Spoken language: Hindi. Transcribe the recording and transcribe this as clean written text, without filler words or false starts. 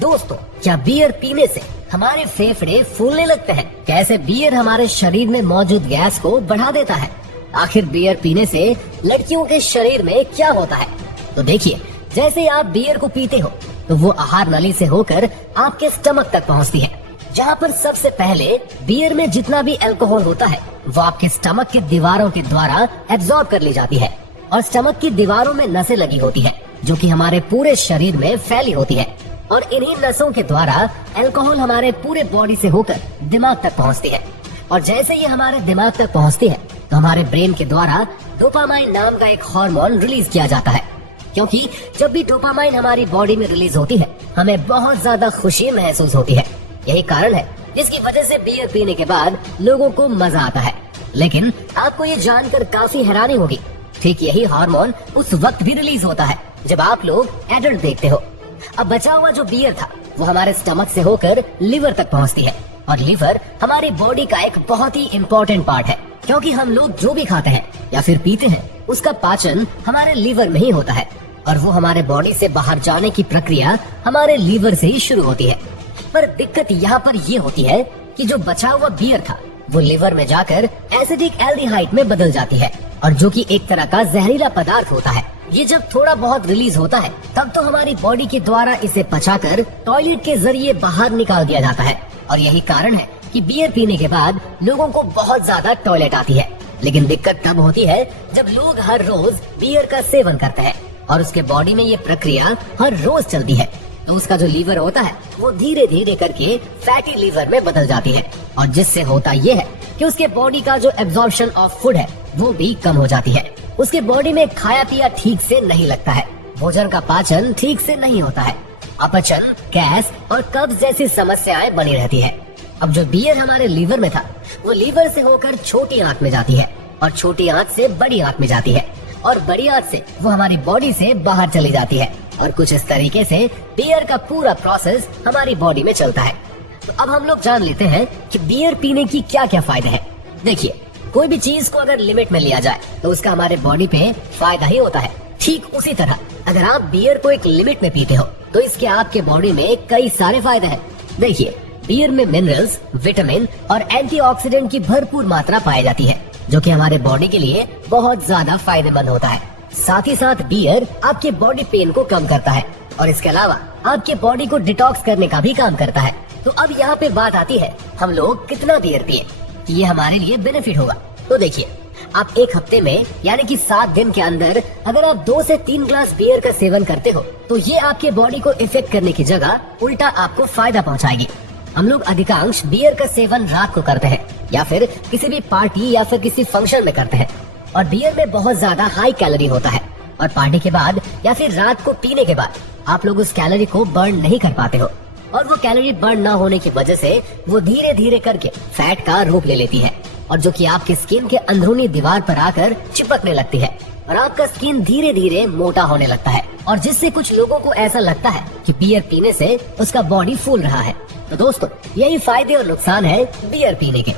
दोस्तों, क्या बियर पीने से हमारे फेफड़े फूलने लगते हैं? कैसे बियर हमारे शरीर में मौजूद गैस को बढ़ा देता है? आखिर बियर पीने से लड़कियों के शरीर में क्या होता है? तो देखिए, जैसे आप बियर को पीते हो तो वो आहार नली से होकर आपके स्टमक तक पहुंचती है, जहां पर सबसे पहले बियर में जितना भी अल्कोहल होता है वो आपके स्टमक की दीवारों के द्वारा एब्जॉर्ब कर ली जाती है। और स्टमक की दीवारों में नसें लगी होती है जो कि हमारे पूरे शरीर में फैली होती है, और इन्हीं नसों के द्वारा अल्कोहल हमारे पूरे बॉडी से होकर दिमाग तक पहुंचती है। और जैसे ये हमारे दिमाग तक पहुंचती है तो हमारे ब्रेन के द्वारा डोपामाइन नाम का एक हार्मोन रिलीज किया जाता है, क्योंकि जब भी डोपामाइन हमारी बॉडी में रिलीज होती है हमें बहुत ज्यादा खुशी महसूस होती है। यही कारण है जिसकी वजह से बियर पीने के बाद लोगों को मजा आता है। लेकिन आपको ये जानकर काफी हैरानी होगी, ठीक यही हार्मोन उस वक्त भी रिलीज होता है जब आप लोग एडल्ट देखते हो। अब बचा हुआ जो बियर था वो हमारे स्टमक से होकर लिवर तक पहुंचती है, और लिवर हमारी बॉडी का एक बहुत ही इम्पोर्टेंट पार्ट है, क्योंकि हम लोग जो भी खाते हैं या फिर पीते हैं उसका पाचन हमारे लीवर में ही होता है, और वो हमारे बॉडी से बाहर जाने की प्रक्रिया हमारे लीवर से ही शुरू होती है। पर दिक्कत यहाँ पर ये होती है कि जो बचा हुआ बियर था वो लिवर में जाकर एसिडिक एल्डिहाइड में बदल जाती है, और जो कि एक तरह का जहरीला पदार्थ होता है। ये जब थोड़ा बहुत रिलीज होता है तब तो हमारी बॉडी के द्वारा इसे पचाकर टॉयलेट के जरिए बाहर निकाल दिया जाता है, और यही कारण है कि बियर पीने के बाद लोगों को बहुत ज्यादा टॉयलेट आती है। लेकिन दिक्कत तब होती है जब लोग हर रोज बियर का सेवन करते हैं और उसके बॉडी में ये प्रक्रिया हर रोज चलती है, तो उसका जो लीवर होता है वो धीरे धीरे करके फैटी लीवर में बदल जाती है, और जिससे होता ये है कि उसके बॉडी का जो एब्जॉर्प्शन ऑफ फूड है वो भी कम हो जाती है। उसके बॉडी में खाया पिया ठीक से नहीं लगता है, भोजन का पाचन ठीक से नहीं होता है, अपचन, गैस और कब्ज जैसी समस्याएं बनी रहती है। अब जो बियर हमारे लीवर में था वो लीवर से होकर छोटी आंत में जाती है, और छोटी आंत से बड़ी आंत में जाती है, और बड़ी आंत से वो हमारी बॉडी से बाहर चली जाती है, और कुछ इस तरीके से बियर का पूरा प्रोसेस हमारी बॉडी में चलता है। तो अब हम लोग जान लेते हैं कि बियर पीने की क्या क्या फायदे हैं। देखिए, कोई भी चीज को अगर लिमिट में लिया जाए तो उसका हमारे बॉडी पे फायदा ही होता है। ठीक उसी तरह अगर आप बियर को एक लिमिट में पीते हो तो इसके आपके बॉडी में कई सारे फायदे हैं। देखिए, बियर में मिनरल्स, विटामिन और एंटीऑक्सीडेंट की भरपूर मात्रा पाई जाती है, जो कि हमारे बॉडी के लिए बहुत ज्यादा फायदेमंद होता है। साथ ही साथ बियर आपके बॉडी पेन को कम करता है, और इसके अलावा आपके बॉडी को डिटॉक्स करने का भी काम करता है। तो अब यहाँ पे बात आती है हम लोग कितना बियर पिए कि ये हमारे लिए बेनिफिट होगा। तो देखिए, आप एक हफ्ते में यानी कि 7 दिन के अंदर अगर आप 2 से 3 ग्लास बियर का सेवन करते हो तो ये आपके बॉडी को इफेक्ट करने की जगह उल्टा आपको फायदा पहुंचाएगी। हम लोग अधिकांश बियर का सेवन रात को करते हैं या फिर किसी भी पार्टी या फिर किसी फंक्शन में करते हैं, और बियर में बहुत ज्यादा हाई कैलोरी होता है, और पार्टी के बाद या फिर रात को पीने के बाद आप लोग उस कैलोरी को बर्न नहीं कर पाते हो, और वो कैलोरी बर्न ना होने की वजह से वो धीरे धीरे करके फैट का रूप ले लेती है, और जो कि आपकी स्किन के अंदरूनी दीवार पर आकर चिपकने लगती है, और आपका स्किन धीरे धीरे मोटा होने लगता है, और जिससे कुछ लोगों को ऐसा लगता है कि बियर पीने से उसका बॉडी फूल रहा है। तो दोस्तों, यही फायदे और नुकसान है बियर पीने के।